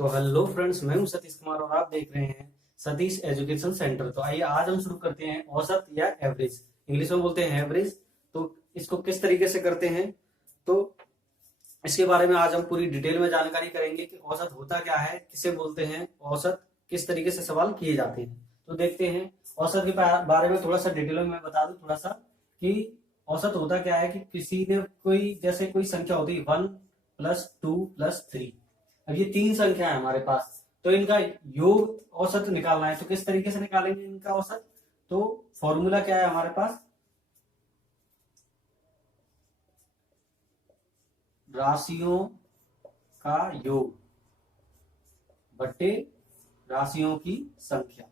तो hello friends, मैं हूं सतीश कुमार और आप देख रहे हैं सतीश एजुकेशन सेंटर। तो आइए आज हम शुरू करते हैं औसत या एवरेज, इंग्लिश में बोलते हैं एवरेज। तो इसको किस तरीके से करते हैं, तो इसके बारे में आज हम पूरी डिटेल में जानकारी करेंगे कि औसत होता क्या है, किसे बोलते हैं, औसत किस तरीके से सवाल किए जाते हैं। तो देखते हैं औसत के बारे में थोड़ा सा डिटेल में मैं बता दूं थोड़ा सा कि औसत होता क्या है कि किसी ने कोई जैसे कोई संख्या होती है 1+2+3। अब ये तीन संख्या है हमारे पास, तो इनका योग औसत निकालना है। तो किस तरीके से निकालेंगे इनका औसत, तो फॉर्मूला क्या है हमारे पास, राशियों का योग बट्टे राशियों की संख्या।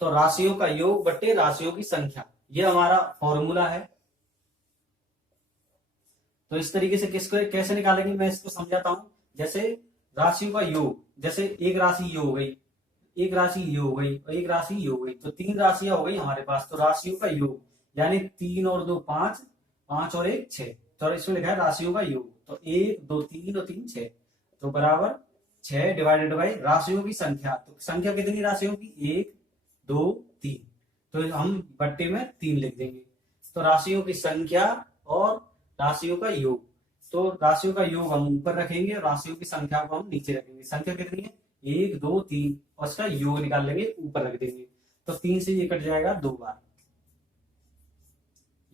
तो राशियों का योग बट्टे राशियों की संख्या, ये हमारा फॉर्मूला है। तो इस तरीके से किसको कैसे निकालेंगे मैं इसको समझाता हूं। जैसे राशियों का योग, जैसे एक राशि ये हो गई, एक राशि ये हो गई और एक राशि ये हो गई, तो तीन राशियां हो गई हमारे पास। तो राशियों का योग यानी 3 और 2 5, 5 और 1 6। तो इसमें लिखा है राशियों का योग, तो 1 2 3 और 3 6, तो बराबर 6 डिवाइडेड बाई राशियों की संख्या। तो संख्या कितनी राशियों की, 1 2 3, तो हम बट्टे में 3 लिख देंगे। तो राशियों की संख्या और राशियों का योग, तो राशियों का योग हम ऊपर रखेंगे और राशियों की संख्या को हम नीचे रखेंगे। संख्या कितनी है, 1 2 3, और इसका योग निकाल लेंगे, ऊपर रख देंगे। तो 3 से ये कट जाएगा 2 बार।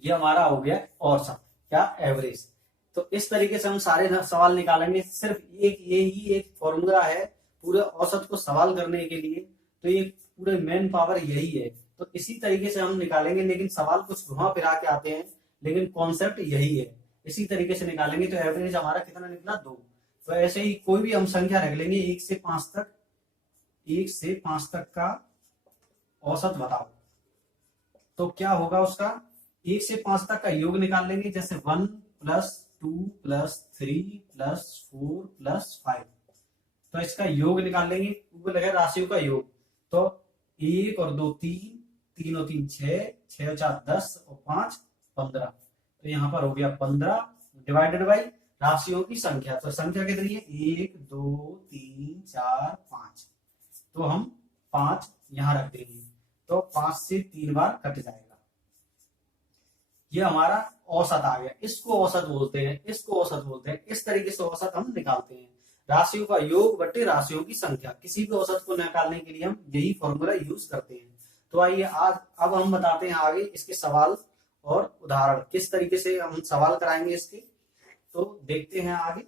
ये हमारा हो गया औसत या एवरेज। तो इस तरीके से हम सारे सवाल निकालेंगे। सिर्फ यही एक फॉर्मूला है पूरे औसत को सवाल करने के लिए। तो ये पूरे मेन पावर यही है। तो इसी तरीके से हम निकालेंगे, लेकिन सवाल कुछ घुमा फिरा के आते हैं, लेकिन कॉन्सेप्ट यही है। इसी तरीके से निकालेंगे। तो एवरेज हमारा कितना निकला, 2। तो ऐसे ही कोई भी हम संख्या रख लेंगे 1 से 5 तक, 1 से 5 तक का औसत बताओ। तो क्या होगा उसका, 1 से 5 तक का योग निकाल लेंगे। जैसे 1+2+3+4+5, तो इसका योग निकाल लेंगे। ऊपर लगा राशियों का योग, तो 1 और 2 3, 3 और 3 6, 6 और 4 10 और 5 15। तो यहाँ पर हो गया 15 डिवाइडेड बाई राशियों की संख्या। तो संख्या कितनी है, 1 2 3 4 5, तो हम 5 यहां रख देंगे। तो 5 से 3 बार कट जाएगा। ये हमारा औसत आ गया। इसको औसत बोलते हैं, इसको औसत बोलते हैं। इस तरीके से औसत हम निकालते हैं, राशियों का योग बट्टे राशियों की संख्या। किसी भी औसत को निकालने के लिए हम यही फॉर्मूला यूज करते हैं। तो आइए आज अब हम बताते हैं आगे इसके सवाल और उदाहरण, किस तरीके से हम सवाल कराएंगे इसके। तो देखते हैं आगे।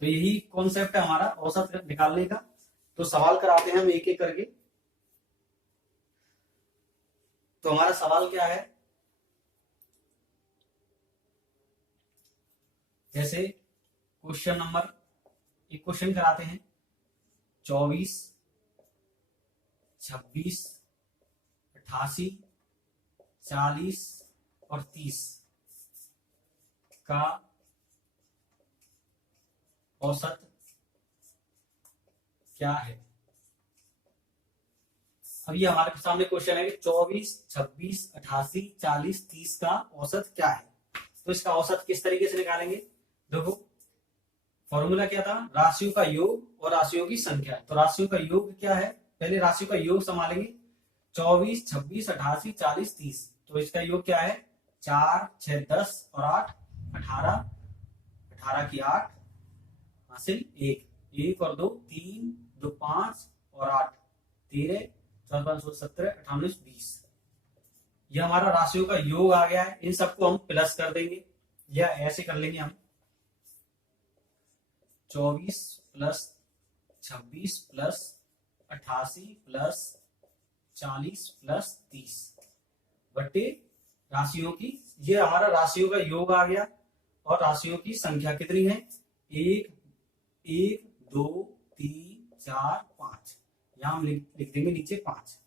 तो यही कॉन्सेप्ट है हमारा औसत निकालने का। तो सवाल कराते हैं हम एक एक करके। तो हमारा सवाल क्या है, जैसे क्वेश्चन नंबर, एक क्वेश्चन कराते हैं 24 26 88 40 और 30 का औसत क्या है। अब ये हमारे सामने क्वेश्चन है कि 24 26 88 40 30 का औसत क्या है। तो इसका औसत किस तरीके से निकालेंगे, देखो फॉर्मूला क्या था, राशियों का योग और राशियों की संख्या। तो राशियों का योग क्या है, पहले राशियों का योग संभालेंगे। 24 26 88 40 30, तो इसका योग क्या है, 4 6 10 और 8 18, 18 की 8 हासिल 1, 1 और 2 3, 2 5 और 8 13, 4 5 16 17 18 20। यह हमारा राशियों का योग आ गया है। इन सबको हम प्लस कर देंगे, या ऐसे कर लेंगे हम, 24 प्लस 26 प्लस 88 प्लस 40 प्लस 30 बट्टे राशियों की। ये हमारा राशियों का योग आ गया। और राशियों की संख्या कितनी है, 1 1 2 3 4 5, यहां हम लिख देंगे नीचे 5।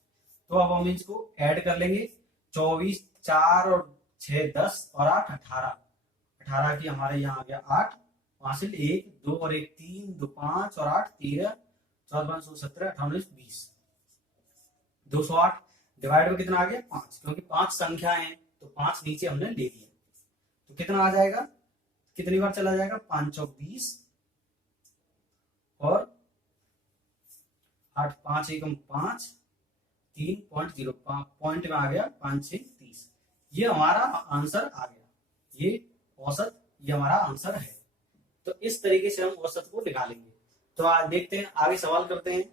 तो अब हम इसको ऐड कर लेंगे। 24 4 और 6 10 और 8 18, 18 की हमारे यहाँ आ गया 8 हासिल 1 2 और 1 3, 2 5 और 8 13, 4 5 17 18 20, 208। डिवाइड में कितना आ गया 5, क्योंकि 5 संख्याएं हैं तो 5 नीचे हमने ले लिया। तो कितना आ जाएगा, कितनी बार चला जाएगा, 5 चौक 20 और 8 5 एकम 5 3.0 पॉइंट में आ गया 5 6 30। ये हमारा आंसर आ गया, ये औसत, ये हमारा आंसर है। तो इस तरीके से हम औसत को निकालेंगे। तो आज देखते हैं, आगे सवाल करते हैं।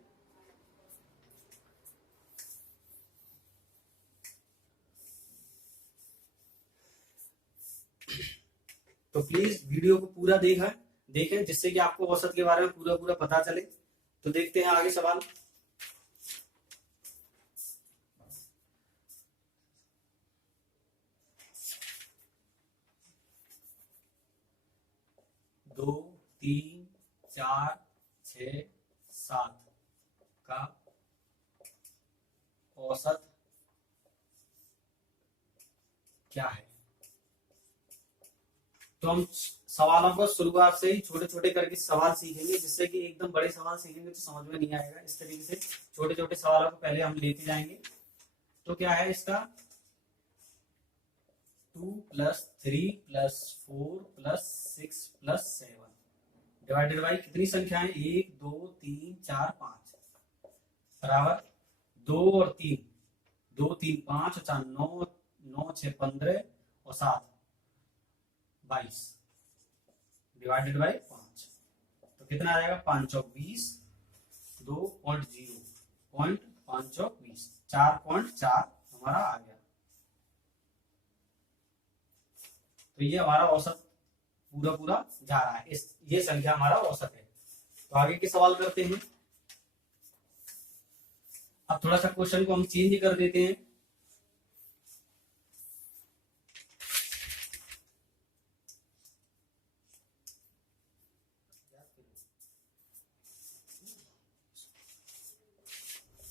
तो प्लीज वीडियो को पूरा देखें जिससे कि आपको औसत के बारे में पूरा पूरा पता चले। तो देखते हैं आगे सवाल। दो 3 4 6 7 का औसत क्या है। तो हम सवालों को शुरुआत से ही छोटे छोटे करके सवाल सीखेंगे, जिससे कि एकदम बड़े सवाल सीखेंगे तो समझ में नहीं आएगा। इस तरीके से छोटे छोटे सवालों को पहले हम लेते जाएंगे। तो क्या है इसका, 2 + 3 + 4 + 6 + 7 डिवाइडेड बाई कितनी संख्याएं, 1 2 3 4 5 बराबर 2 और 3, 2 3 5 और 4 9 9 6 15 और 7 22 डिवाइडेड बाई 5। तो कितना आ जाएगा, 5 चौक 20, 2.0 पॉइंट 5 चौक 20, 4.4 हमारा आ गया। तो ये हमारा औसत पूरा पूरा जा रहा है, ये संख्या हमारा औसत है। तो आगे के सवाल करते हैं। अब थोड़ा सा क्वेश्चन को हम चेंज कर देते हैं।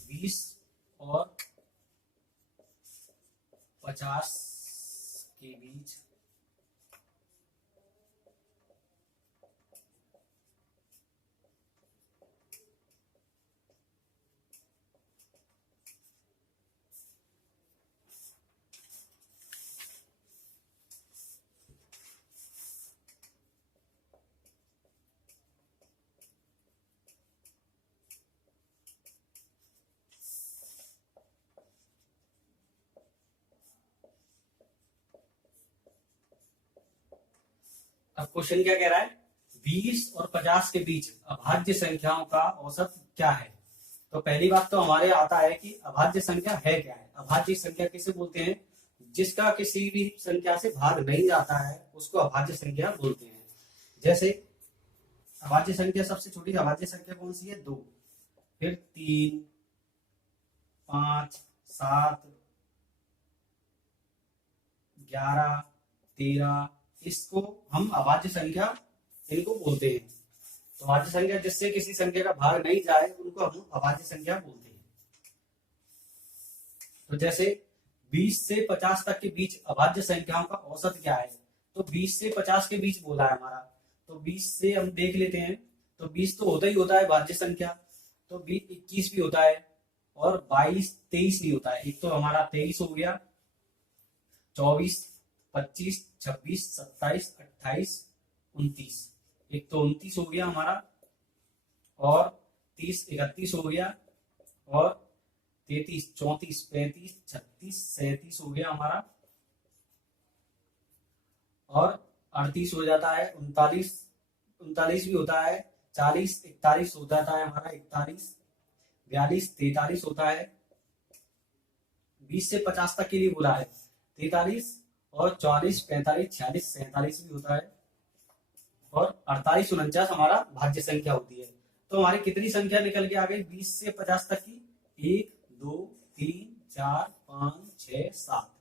बीस और 50 के बीच अब क्वेश्चन क्या कह रहा है, 20 और 50 के बीच अभाज्य संख्याओं का औसत क्या है। तो पहली बात तो हमारे आता है कि अभाज्य संख्या है क्या है। अभाज्य संख्या किसे बोलते हैं, जिसका किसी भी संख्या से भाग नहीं जाता है उसको अभाज्य संख्या बोलते हैं। जैसे अभाज्य संख्या, सबसे छोटी अभाज्य संख्या कौन सी है, 2, फिर 3 5 7 11 13, इसको हम अभाज्य संख्या इनको बोलते हैं। तो अभाज्य संख्या जिससे किसी संख्या का भाग नहीं जाए उनको हम अभाज्य संख्या बोलते हैं। तो जैसे 20 से 50 तक के बीच अभाज्य संख्याओं का औसत क्या है, तो 20 से 50 के बीच बोला है हमारा। तो 20 से हम देख लेते हैं, तो 20 तो होता ही होता है भाज्य संख्या, तो 21 भी होता है और 22 23 नहीं होता है। एक तो हमारा 23 हो गया, 24 25 26 27 28 29, एक तो 29 हो गया हमारा, और 30 31 हो गया, और 33 34 35 36 37 हो गया हमारा, और 38 हो जाता है, 39 39 भी होता है, 40 41 हो जाता है हमारा, 41 42 43 होता है। 20 से 50 तक के लिए बोला है 43 और 44 45 46 47 भी होता है, और 48 49 हमारा भाज्य संख्या होती है। तो हमारी कितनी संख्या निकल के आ गई 20 से 50 तक की, 1 2 3 4 5 6 7,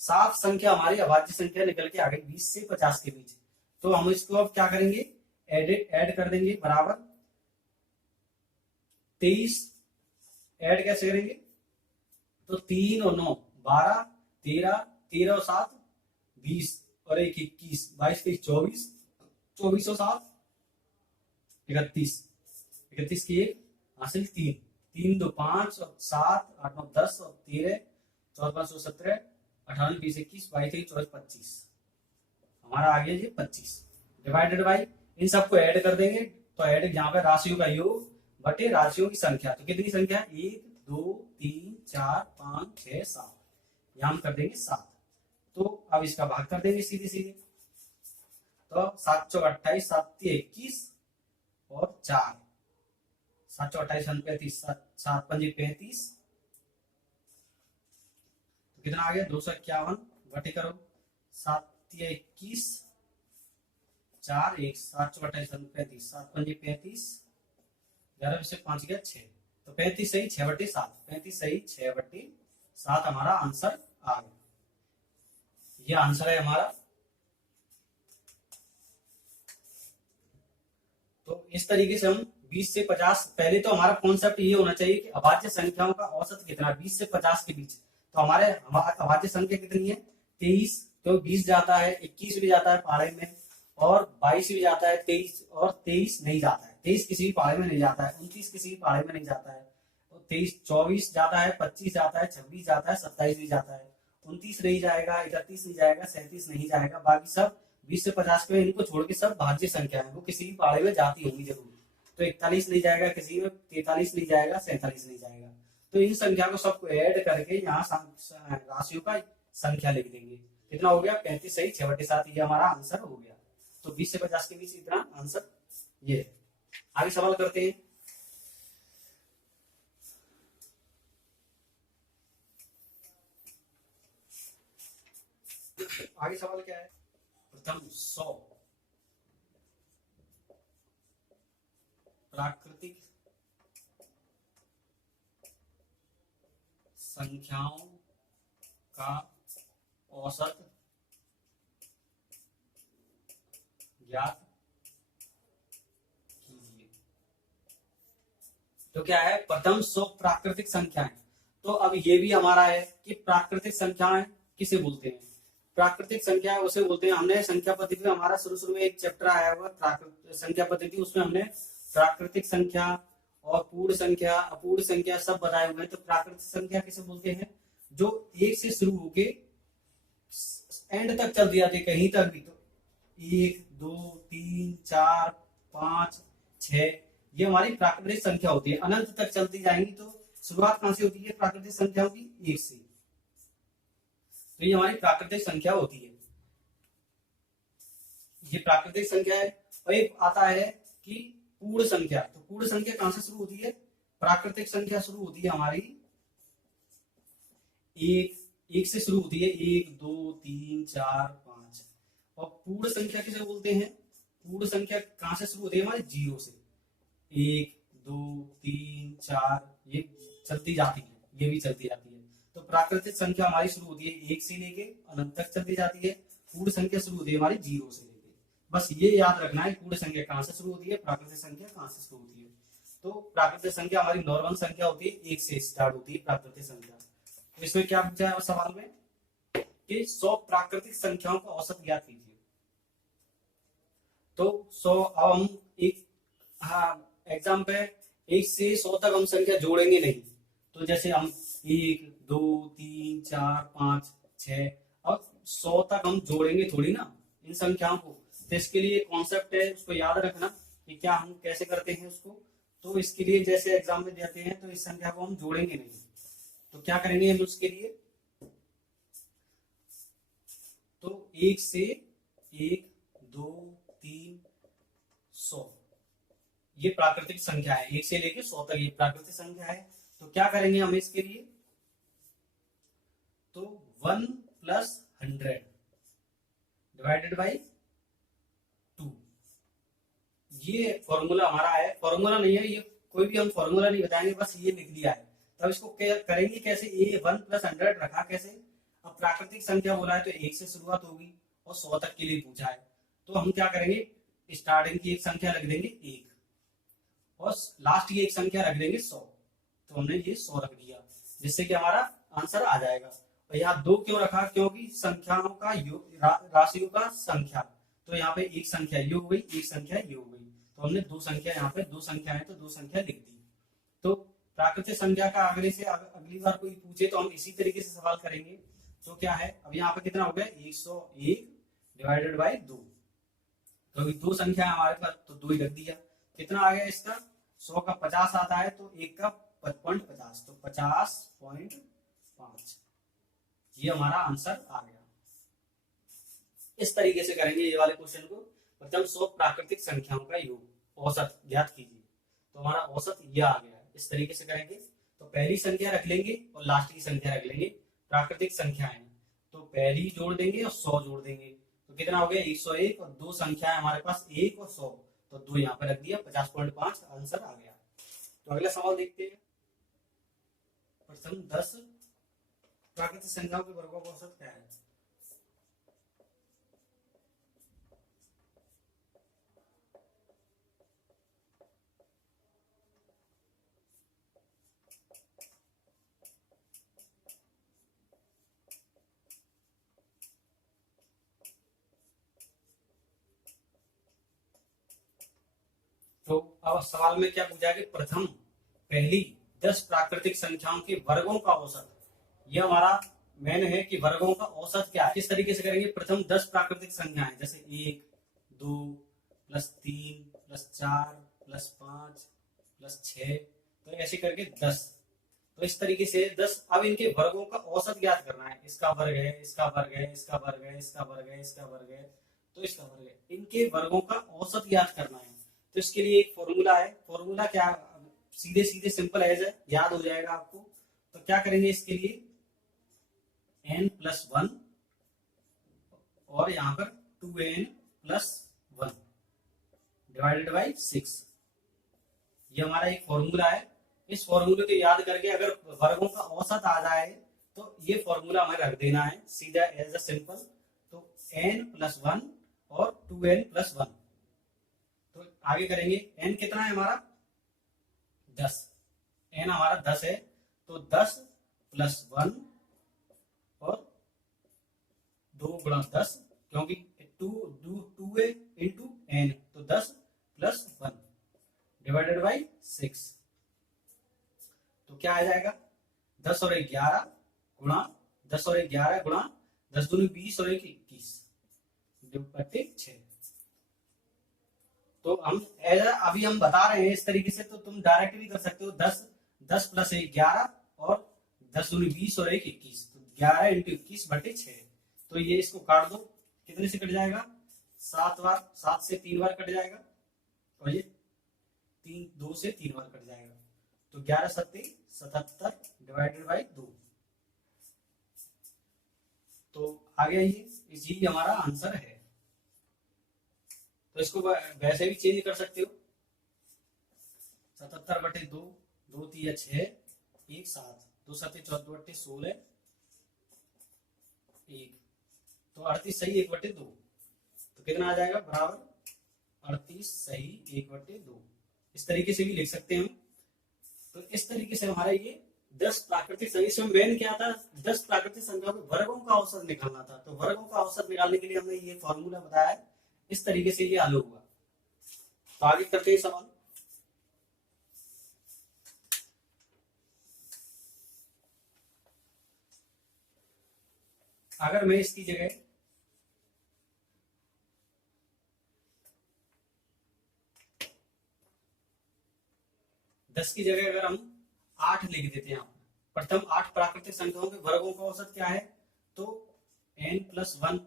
7 संख्या हमारी अभाज्य संख्या निकल के आ गई 20 से 50 के बीच। तो हम इसको अब क्या करेंगे, ऐड कर देंगे, बराबर 23। ऐड कैसे करेंगे, तो 3 और 9 12 13 13 और 7 20 और 1 21 22 23 24 24 और 7 31 31 की 1 हासिल 3 3 2 5 और 7 8 9 10 और 13 14 17 18 20 21 22 23 24 25 हमारा आ गया ये 25 डिवाइडेड बाई इन सबको ऐड कर देंगे तो ऐड यहाँ पे राशियों का योग बटे राशियों की संख्या तो कितनी संख्या 1 2 3 4 5 6 7 यहाँ हम कर देंगे 7 तो अब इसका भाग कर देंगे सीधे सीधे तो 7 चौक 28 7 21 और 4 7 चौक 28 35 7 पंजे 35 तो कितना आ गया 251 बटे करो 7 21 4 1 7 चौक 28 35 7 पंजे 35 11 से 5 गया 6 तो 35 सही 6 बटे 7 35 सही 6 बटे 7 हमारा आंसर आ गया ये आंसर है हमारा। तो इस तरीके से हम 20 से 50 पहले तो हमारा कॉन्सेप्ट ये होना चाहिए कि अभाज्य संख्याओं का औसत कितना 20 से 50 के बीच तो हमारे अभाज्य संख्या कितनी है 23 तो 20 जाता है 21 भी जाता है पाड़े में और 22 भी जाता है 23 और 23 नहीं जाता है 23 किसी भी पाड़े में नहीं जाता है 29 किसी भी पाड़े में नहीं जाता है 23 24 जाता है 25 जाता है 26 जाता है 27 भी जाता है 29 नहीं जाएगा 31 नहीं जाएगा 37 नहीं जाएगा बाकी सब 20 से 50 के इनको छोड़ के सब भाज्य संख्या है वो किसी भी पाड़े में जाती होंगी जरूर तो 41 नहीं जाएगा किसी में 43 नहीं जाएगा 47 नहीं जाएगा तो इन संख्या को सबको ऐड करके यहाँ राशियों का संख्या लिख देंगे कितना हो गया 35 सही 6 बटे 7 ये हमारा आंसर हो गया तो 20 से 50 के बीच इतना आंसर ये है। आगे सवाल करते हैं आगे सवाल क्या है प्रथम 100 प्राकृतिक संख्याओं का औसत ज्ञात कीजिए। तो क्या है प्रथम 100 प्राकृतिक संख्याएं तो अब ये भी हमारा है कि प्राकृतिक संख्याएं किसे बोलते हैं प्राकृतिक संख्या उसे बोलते हैं हमने संख्या पद्धति में हमारा शुरू में एक चैप्टर आया हुआ संख्या पद्धति उसमें हमने प्राकृतिक संख्या और पूर्ण संख्या अपूर्ण संख्या सब बताए हुए हैं तो प्राकृतिक संख्या किसे बोलते हैं जो एक से शुरू होके एंड तक चल जाती है कहीं तक भी तो 1 2 3 4 5 6 ये हमारी प्राकृतिक संख्या होती है अनंत तक चलती जाएंगी तो शुरुआत कहां से होती है प्राकृतिक संख्याओं की 1 से तो ये हमारी प्राकृतिक संख्या होती है ये प्राकृतिक संख्या है और एक आता है कि पूर्ण संख्या तो पूर्ण संख्या कहां से शुरू होती है प्राकृतिक संख्या शुरू होती है हमारी एक से शुरू होती है 1 2 3 4 5 और पूर्ण संख्या किसे बोलते हैं पूर्ण संख्या कहां से शुरू होती है हमारे 0 से 1 2 3 4 ये चलती जाती है ये भी चलती जाती है तो प्राकृतिक संख्या हमारी शुरू होती है 1 से लेके अनंत तक चलती जाती है पूर्ण संख्या शुरू होती है हमारी 0 से लेके बस ये याद रखना है पूर्ण संख्या कहां से शुरू होती है प्राकृतिक संख्या कहां से शुरू होती है तो प्राकृतिक संख्या हमारी नॉर्मल संख्या होती है 1 से स्टार्ट होती है प्राकृतिक संख्या तो इसमें क्या पूछा है सवाल में कि 100 प्राकृतिक संख्याओं का औसत ज्ञात कीजिए तो 100 अब हम एक एग्जाम पे 1 से 100 तक हम संख्या जोड़ेंगे नहीं तो जैसे हम 1 2 3 4 5 6 अब 100 तक हम जोड़ेंगे थोड़ी ना इन संख्याओं को तो इसके लिए कॉन्सेप्ट है उसको याद रखना कि क्या हम कैसे करते हैं उसको तो इसके लिए जैसे एग्जाम में देते हैं तो इस संख्या को हम जोड़ेंगे नहीं तो क्या करेंगे हम उसके लिए तो 1 से 1 2 3 100 ये प्राकृतिक संख्या है 1 से लेके 100 तक ये प्राकृतिक संख्या है तो क्या करेंगे हम इसके लिए तो 1 + 100 डिवाइडेड बाई 2 ये फॉर्मूला हमारा है फॉर्मूला नहीं है ये कोई भी हम फॉर्मूला नहीं बताएंगे बस ये लिख दिया है तब इसको करेंगे कैसे 1 + 100 रखा कैसे अब प्राकृतिक संख्या बोला है तो 1 से शुरुआत होगी और 100 तक के लिए पूछा है तो हम क्या करेंगे स्टार्टिंग की एक संख्या रख देंगे 1 और लास्ट की एक संख्या रख देंगे 100 तो हमने ये 100 रख दिया जिससे कि हमारा आंसर आ जाएगा और यहाँ 2 क्यों रखा क्योंकि संख्याओं का योग राशियों का संख्या तो यहाँ पे एक संख्या ये हो गई एक संख्या ये हो गई तो हमने 2 संख्या यहाँ पे 2 संख्या है तो 2 संख्या लिख दी तो प्राकृतिक संख्या का आगे से अगली बार कोई पूछे तो हम इसी तरीके से सवाल करेंगे। तो क्या है, अब यहाँ पे कितना हो गया, 101 डिवाइडेड बाई 2। तो अभी दो संख्या है हमारे पास, तो 2 ही रख दिया। कितना आ गया इसका, 100 का 50 आता है, तो 1 का 50, तो 50.5, ये हमारा आंसर आ गया। इस तरीके से करेंगे ये वाले क्वेश्चन को। प्रथम 100 प्राकृतिक संख्याओं का योग, औसत ज्ञात कीजिए। तो हमारा औसत ये आ गया है, इस तरीके से करेंगे। तो पहली संख्या रख लेंगे और लास्ट की संख्या रख लेंगे। प्राकृतिक संख्याएं, तो पहली जोड़ देंगे और 100 जोड़ देंगे, तो कितना हो गया 101, और दो संख्या है हमारे पास 1 और 100, तो 2 यहाँ पर रख दिया, 50.5 आंसर आ गया। तो अगला सवाल देखते हैं। प्रथम 10 प्राकृतिक संख्याओं के वर्गों का औसत क्या है। तो अब सवाल में क्या पूछा कि प्रथम पहली 10 प्राकृतिक संख्याओं के वर्गों का औसत, यह हमारा मेन है कि वर्गों का औसत क्या है। किस तरीके से करेंगे, प्रथम 10 प्राकृतिक संख्याएं, जैसे 1, 2, +3, +4, +5, +6, तो ऐसे करके 10। तो इस तरीके से 10। अब इनके वर्गों का औसत ज्ञात करना है। इसका वर्ग है, इसका वर्ग है, इसका वर्ग है, इसका वर्ग है, इसका वर्ग है, तो इसका वर्ग है। इनके वर्गों का औसत ज्ञात करना है। तो इसके लिए एक फॉर्मूला है। फॉर्मूला क्या, सीधे सीधे सिंपल है, याद हो जाएगा आपको। तो क्या करेंगे इसके लिए, n+1 और यहाँ पर 2n+1 डिवाइडेड बाई 6, ये हमारा एक फॉर्मूला है। इस फॉर्मूले को याद करके अगर वर्गों का औसत आ जाए तो ये फॉर्मूला हमें रख देना है सीधा एज अ सिंपल। तो n+1 और 2n+1, तो आगे करेंगे। n कितना है हमारा 10, n हमारा 10 है, तो 10+1 और 2 × 10, क्योंकि 2 है इंटू n, तो 10+1 डिवाइडेड बाई 6, तो क्या आ जाएगा 10 और 11 गुणा 10 और 11 गुणा 10 दूनी 20 और 1 21 बटे 6। तो हम अभी हम बता रहे हैं इस तरीके से, तो तुम डायरेक्ट भी कर सकते हो। 10 + 1 11 और 10 दूनी 20 और 1 21, तो 11 × 21 बटे 6। तो ये इसको काट दो, कितने से कट जाएगा, 7 बार, 7 से 3 बार कट जाएगा, और ये 2 से 3 बार कट जाएगा, तो 11 × 7 = 77 डिवाइडेड बाई 2। तो आ गया ये हमारा आंसर है। तो इसको वैसे भी चेंज कर सकते हो, 77/2, 2 × 3 = 6, 1 7, 2 × 7 = 14 × 16, 1, तो 38 सही 1/2, तो कितना आ जाएगा बराबर 38 सही 1/2। इस तरीके से भी लिख सकते हैं हम। तो इस तरीके से हमारा ये 10 प्राकृतिक संख्या, इसमें मेन क्या था, 10 प्राकृतिक संख्याओं के वर्गों का औसत निकालना था। तो वर्गों का औसत निकालने के लिए हमने ये फॉर्मूला बताया, इस तरीके से ये हल हुआ। तो आगे करते हैं सवाल। अगर मैं इसकी जगह 10 की जगह अगर हम 8 लिख देते हैं, प्रथम 8 प्राकृतिक संख्याओं के वर्गों का औसत क्या है, तो n+1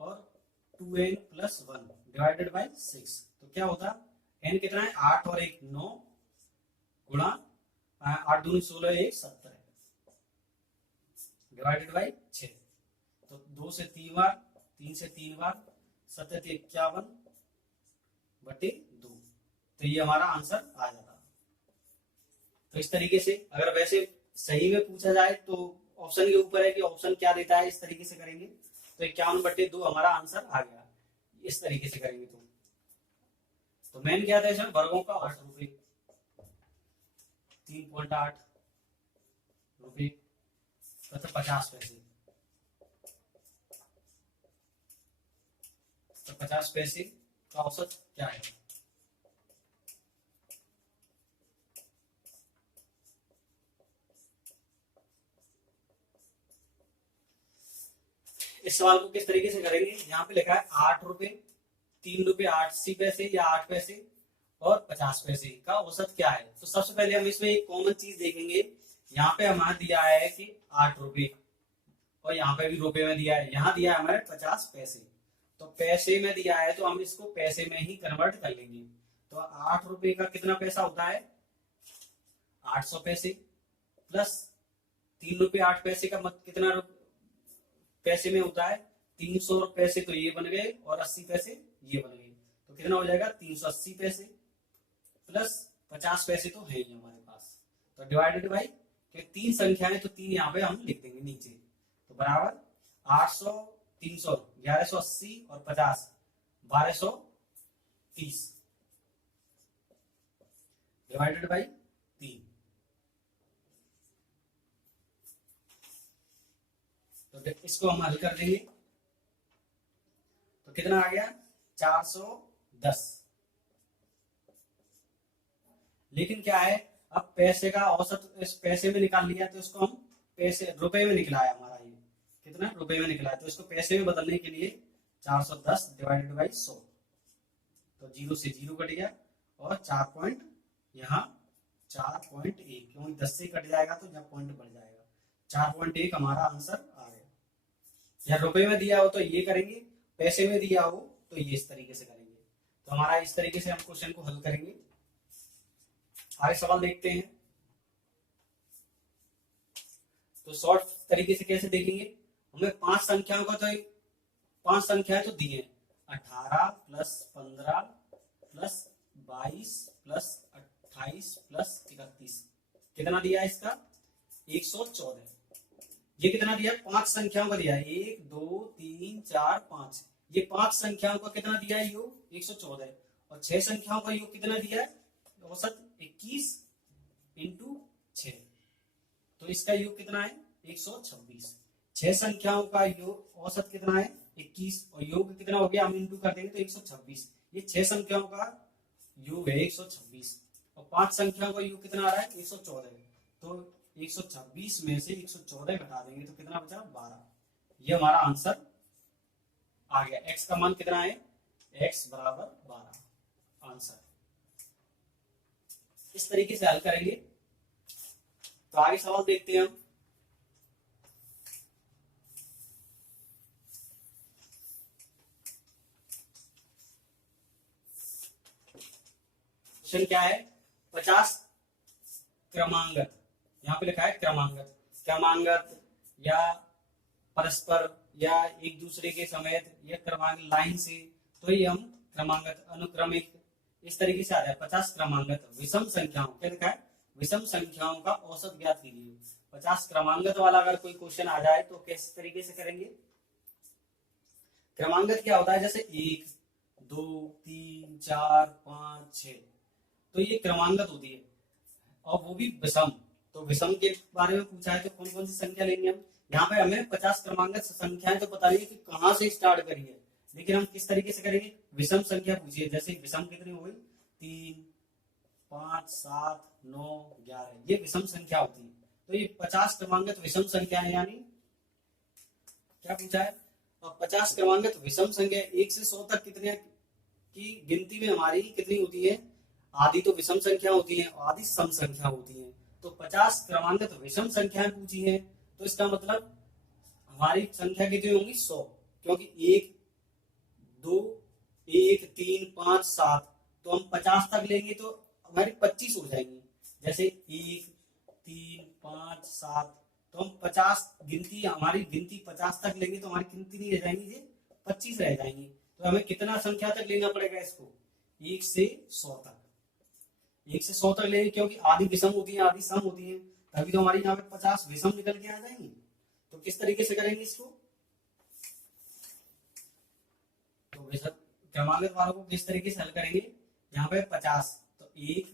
और 2n+1 डिवाइडेड बाई 6, तो क्या होता, n कितना है 8 और 1 9 गुणा 8 दूनी 16 1 17 डिवाइडेड बाई 6, तो 2 से 3 बार, 3 से 3 बार, 7 × 51 बटे 2, तो ये हमारा आंसर आ जाता। तो इस तरीके से अगर वैसे सही में पूछा जाए तो ऑप्शन के ऊपर है कि ऑप्शन क्या देता है, इस तरीके से करेंगे तो 51/2 हमारा आंसर आ गया। इस तरीके से करेंगे तो मेन क्या था इसमें, वर्गों का 8 रुपए, 3.8 रुपए तथा 50 पैसे, तो 50 पैसे का औसत क्या है, इस सवाल को किस तरीके से करेंगे, यहाँ पे लिखा है 8 रुपए, 3 रुपए 80 पैसे या 8 पैसे और 50 पैसे का औसत क्या है। तो सबसे पहले हम इसमें एक कॉमन चीज देखेंगे, यहाँ पे हमारा दिया है कि 8 रुपए और यहाँ पे भी रुपए में दिया है, यहाँ दिया है हमारे 50 पैसे, तो पैसे में दिया है तो हम इसको पैसे में ही कन्वर्ट कर लेंगे। तो 8 रुपए का कितना पैसा होता है 800 पैसे, प्लस 3 रुपए 8 पैसे का कितना पैसे में होता है 300 पैसे, तो ये बन गए और 80 पैसे ये बन गए, तो कितना हो जाएगा 380 पैसे प्लस 50 पैसे तो है ही हमारे पास। तो डिवाइडेड बाई, तीन संख्याएं तो तीन यहाँ पे हम लिख देंगे नीचे, तो बराबर 800 300 1180 और 50 1230 डिवाइडेड बाई 3। तो इसको हम हल कर देंगे तो कितना आ गया 410। लेकिन क्या है, अब पैसे का औसत इस पैसे में निकाल लिया तो इसको हम पैसे रुपए में निकला है हमारा, ये कितना रुपए में निकला है, तो इसको पैसे में बदलने के लिए 410 डिवाइडेड बाई 100, तो 0 से 0 कट गया और 4 पॉइंट यहाँ 4.1, क्योंकि 10 से कट जाएगा तो जब पॉइंट बढ़ जाएगा, 4.1 हमारा आंसर आ गया। या रुपए में दिया हो तो ये करेंगे, पैसे में दिया हो तो ये इस तरीके से करेंगे। तो हमारा इस तरीके से हम क्वेश्चन को हल करेंगे। आगे सवाल देखते हैं। तो शॉर्ट तरीके से कैसे देखेंगे, हमें 5 संख्याओं का, तो 5 संख्याएं तो दी है 18 प्लस 15 प्लस 22 प्लस 28 प्लस 31, कितना दिया है इसका 114। ये कितना दिया 5 संख्याओं का दिया है 1 2 3 4 5, ये 5 संख्याओं का कितना दिया है योग 114, और 6 संख्याओं का योग कितना दिया है औसत 21 इंटू 6, तो इसका योग कितना है 126। 6 संख्याओं का योग औसत कितना है 21 और योग कितना हो गया, हम इंटू कर देंगे तो 126, ये 6 संख्याओं का योग है 126 और 5 संख्याओं का योग कितना आ रहा है 114, तो 126 में से 114 घटा देंगे तो कितना बचा 12, ये हमारा आंसर आ गया। x का मान कितना है, x बराबर 12 आंसर। इस तरीके से हल करेंगे। तो आगे सवाल देखते हैं हम। क्वेश्चन क्या है 50 क्रमांगत, यहाँ पे लिखा है क्रमांगत, क्रमांगत या परस्पर या एक दूसरे के समेत या क्रमांक लाइन से, तो ये हम क्रमांगत अनुक्रमिक इस तरीके से आ जाए। 50 क्रमांगत विषम संख्याओं, क्या लिखा है विषम संख्याओं का औसत ज्ञात कीजिए। 50 क्रमांगत वाला अगर कोई क्वेश्चन आ जाए तो किस तरीके से करेंगे। क्रमांगत क्या होता है, जैसे 1 2 3 4 5 6, तो ये क्रमांगत होती है और वो भी विषम। तो विषम के बारे में पूछा है तो कौन कौन सी संख्या लेंगे हम, यहाँ पे हमें 50 क्रमांगत संख्याएं तो पता नहीं कि कहाँ से स्टार्ट करिए, लेकिन हम किस तरीके से करेंगे, विषम संख्या पूछिए। जैसे विषम कितनी हो गई 3 5 7 9 11, ये विषम संख्या होती है। तो ये 50 क्रमांगत विषम संख्या है, यानी क्या पूछा है, और 50 क्रमांगत विषम संख्या 1 से 100 तक कितने की गिनती में हमारी कितनी होती है, आधी तो विषम संख्या होती है और आधी सम संख्या होती है। तो 50 क्रमांगत विषम संख्याएं पूछी है, तो इसका मतलब हमारी संख्या कितनी होंगी 100, क्योंकि 1 2 1 3 5 7, तो हम 50 तक लेंगे तो हमारी 25 हो जाएंगी। जैसे 1 3 5 7, तो हम 50 गिनती, हमारी गिनती 50 तक लेंगे तो हमारी गिनती नहीं रह जाएंगी, ये 25 रह जाएंगी। तो हमें कितना संख्या तक लेना पड़ेगा इसको, 1 से 100 तक, 1 से 100 तक लेंगे, क्योंकि आधी विषम होती है आधी सम होती है, तभी तो हमारी यहाँ पे 50 विषम निकल के आ जाएंगी। तो किस तरीके से करेंगे इसको, तो क्रमांगत वालों को किस तरीके से हल करेंगे, यहाँ पे 50, तो 1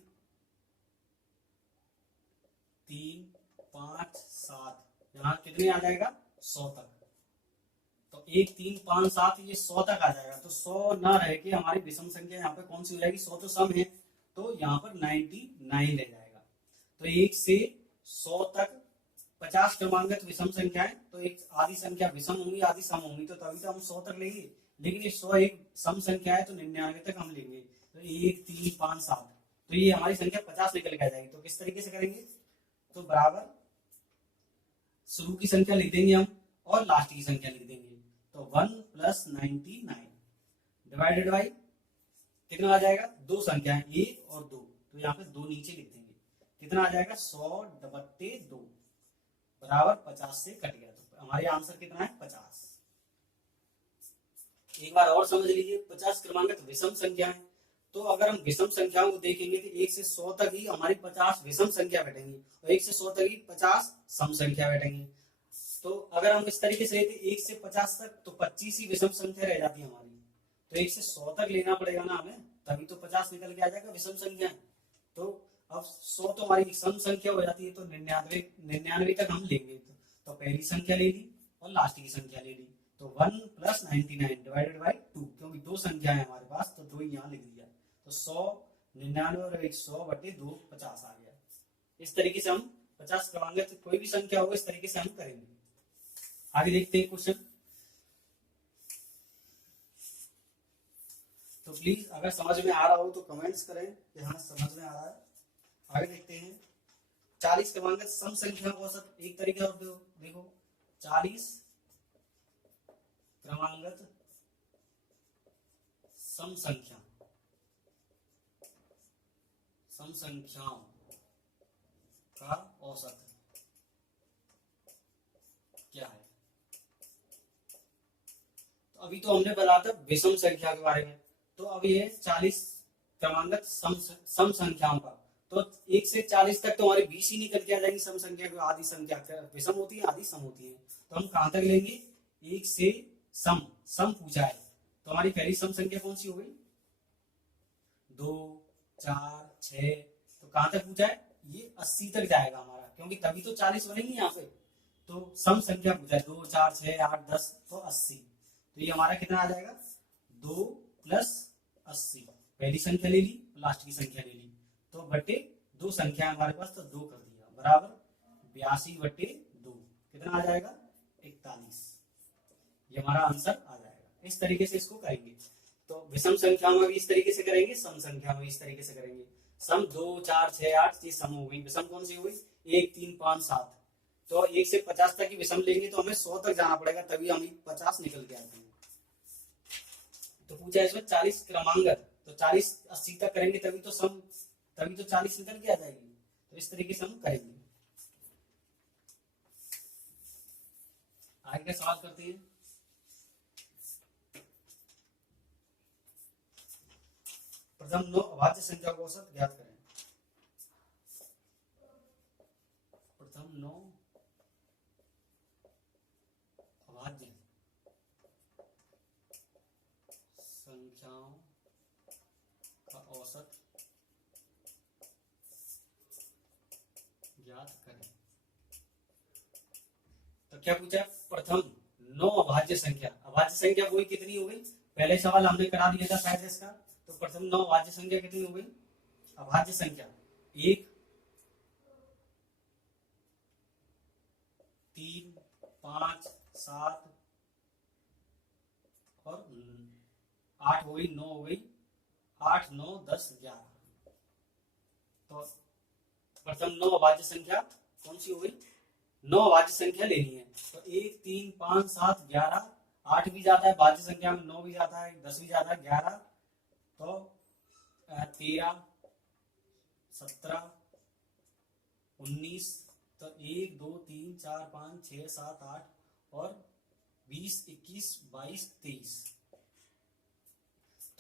3 5 7, यहाँ कितने आ जाएगा 100 तक, तो 1 3 5 7 ये 100 तक आ जाएगा। तो 100 ना रह के हमारी विषम संख्या यहाँ पे कौन सी हो जाएगी, 100 तो सम है, तो यहाँ पर 99 रह जाएगा। तो 1 से 100 तक 50 क्रमांगत विषम संख्याएं, तो एक आधी संख्या विषम होंगी आधी सम होंगी, तो तभी तो हम 100 तक लेंगे। लेकिन ये 100 एक सम संख्या है तो 99 तक हम लेंगे। तो 1 3 5 7, तो ये हमारी संख्या 50 निकल के आ जाएगी। तो किस तरीके से करेंगे, तो बराबर शुरू की संख्या लिख देंगे हम और लास्ट की संख्या लिख देंगे। तो 1 + 99 डिवाइडेड बाई कितना आ जाएगा, दो संख्याएं 1 और 2, तो यहाँ पे 2 नीचे लिख देंगे। कितना आ जाएगा 100 बट्टे 2 बराबर 50 से कट गया। तो हमारे आंसर कितना है 50। एक बार और समझ लीजिए, 50 क्रमांकित विषम संख्या है। तो अगर हम विषम संख्याओं को देखेंगे तो 1 से 100 तक ही हमारी 50 विषम संख्या बैठेंगी और 1 से 100 तक ही 50 सम संख्या बैठेंगी। तो अगर हम इस तरीके से लेते 1 से 50 तक, तो 25 ही विषम संख्या रह जाती है हमारी। तो 1 से 100 तक लेना पड़ेगा ना हमें, तभी तो 50 निकल के आ जाएगा विषम संख्या। तो अब 100 तो हमारी सम संख्या हो जाती है, तो 99 तक हम लेंगे। तो पहली संख्या ले ली और लास्ट की संख्या ले ली। तो 1 + 99 डिवाइडेड बाई 2, क्योंकि दो संख्या है हमारे पास तो 2 यहाँ लिख दिया। तो 100 99 और 100 बटे 2 50 आ गया। इस तरीके से हम 50 क्रमांकित कोई भी संख्या होगा इस तरीके से हम करेंगे। आगे देखते हैं क्वेश्चन। तो प्लीज अगर समझ में आ रहा हो तो कमेंट्स करें कि हाँ समझ में आ रहा है। आगे देखते हैं 40 क्रमांकित सम संख्या को औसत एक तरीके और देखो 40 क्रमांकित सम संख्याओं का औसत क्या है। तो अभी तो हमने बताया था विषम संख्या के बारे में। तो अब ये 40 क्रमांकित सम संख्याओं का, तो 1 से 40 तक तो हमारे 20 ही निकल के आ जाएंगी सम संख्या की। आधी संख्या विषम होती है आधी सम होती है। तो हम कहां तक लेंगे, 1 से सम पूछा है तो हमारी पहली सम संख्या कौन सी हो गई 2 4 6। तो कहां तक पूछा है, ये 80 तक जाएगा हमारा, क्योंकि तभी तो 40 बनेंगे यहाँ पे। तो सम संख्या पूछा है 2 4 6 8 10 तो 80। तो ये हमारा कितना आ जाएगा 2 + 80। पहली संख्या ले ली लास्ट की संख्या ले ली, तो बटे 2 संख्या हमारे पास तो 2 कर दिया बराबर 82 बटे 2 कितना आ जाएगा 41। ये हमारा आंसर आ जाएगा। इस तरीके से इसको करेंगे। तो विषम संख्या में भी इस तरीके से करेंगे, सम संख्या में इस तरीके से करेंगे। सम 2 4 6 8 ये सम हो गई। विषम कौन सी हो गई 1 3 5 7। तो 1 से 50 तक की विषम लेंगे तो हमें 100 तक जाना पड़ेगा, तभी हम 50 निकल के आते हैं। तो पूछा इसमें 40 क्रमांकित, तो 40 80 तक करेंगे तभी तो 40 निकल के आ जाएगी। तो इस तरीके से हम करेंगे। आगे का सवाल करते हैं। प्रथम 9 अभाज्य संख्या को औसत ज्ञात करें। प्रथम 9 अभाज्य संख्याओं का औसत ज्ञात करें। तो क्या पूछा, प्रथम 9 अभाज्य संख्या। अभाज्य संख्या वही कितनी हो गई, पहले सवाल हमने करा दिया था शायद इसका। तो प्रथम 9 अभाज्य संख्या कितनी हो गई, अभाज्य संख्या 1 3 5 7 और 8 हो गई, 9 हो गई, 8 9 10 11। तो प्रथम 9 अभाज्य संख्या कौन सी हो गई, 9 अभाज्य संख्या लेनी है। तो 1 3 5 7 11, 8 भी जाता है भाज्य संख्या में, 9 भी जाता है, 10 भी जाता है, 11, तो 13 17 19, तो 1 2 3 4 5 6 7 8 और 20 21 22 23।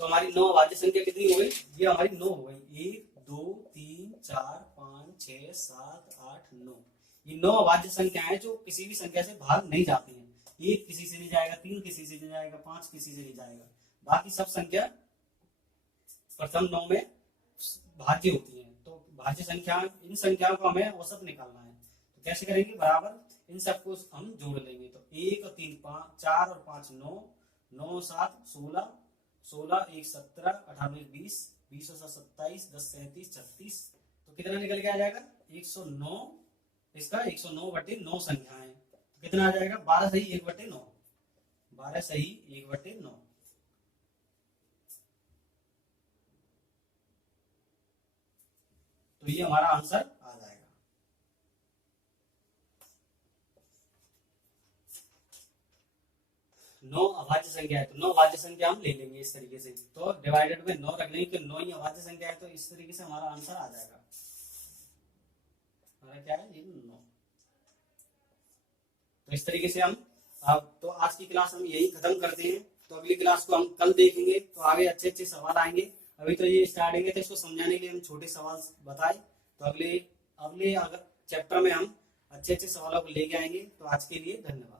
तो हमारी 9 अभाज्य संख्या कितनी हो गई, ये हमारी 9 हो गई। 1 2 3 4 5 6 7 8 9। ये 9 अभाज्य संख्या है जो किसी भी संख्या से भाग नहीं जाती हैं। 1 किसी से नहीं जाएगा, 3 किसी से नहीं जाएगा, 5 किसी से नहीं जाएगा, बाकी सब संख्या प्रथम 9 में भाज्य होती है। तो भाज्य संख्या, इन संख्याओं को हमें औसत निकालना है। तो कैसे करेंगे, बराबर इन सबको हम जोड़ लेंगे। तो 1 और 3 5 4 और 5 9, 9 7 16, 16 1 17, 18 20, 20 और 7 27, 10 37 36। तो कितना निकल के आ जाएगा 109 इसका 109/9 संख्याएं, तो कितना आ जाएगा 12 सही 1/9, 12 सही 1/9। तो ये हमारा आंसर आ जाएगा। नौ अभाज्य संख्या है तो 9 अभाज्य संख्या हम ले लेंगे इस तरीके से, तो डिवाइडेड में 9 रख लेंगे कि 9 ही अभाज्य संख्या है, तो इस तरीके से हमारा आंसर आ जाएगा। हमारा क्या है ये 9। तो इस तरीके से हम अब तो आज की क्लास हम यही खत्म करते हैं, तो अगली क्लास को हम कल देखेंगे, तो आगे अच्छे अच्छे सवाल आएंगे। अभी तो ये स्टार्टिंग है तो इसको समझाने के लिए हम छोटे सवाल बताए, तो अगले अगले अगर चैप्टर में हम अच्छे अच्छे सवालों को लेके आएंगे। तो आज के लिए धन्यवाद।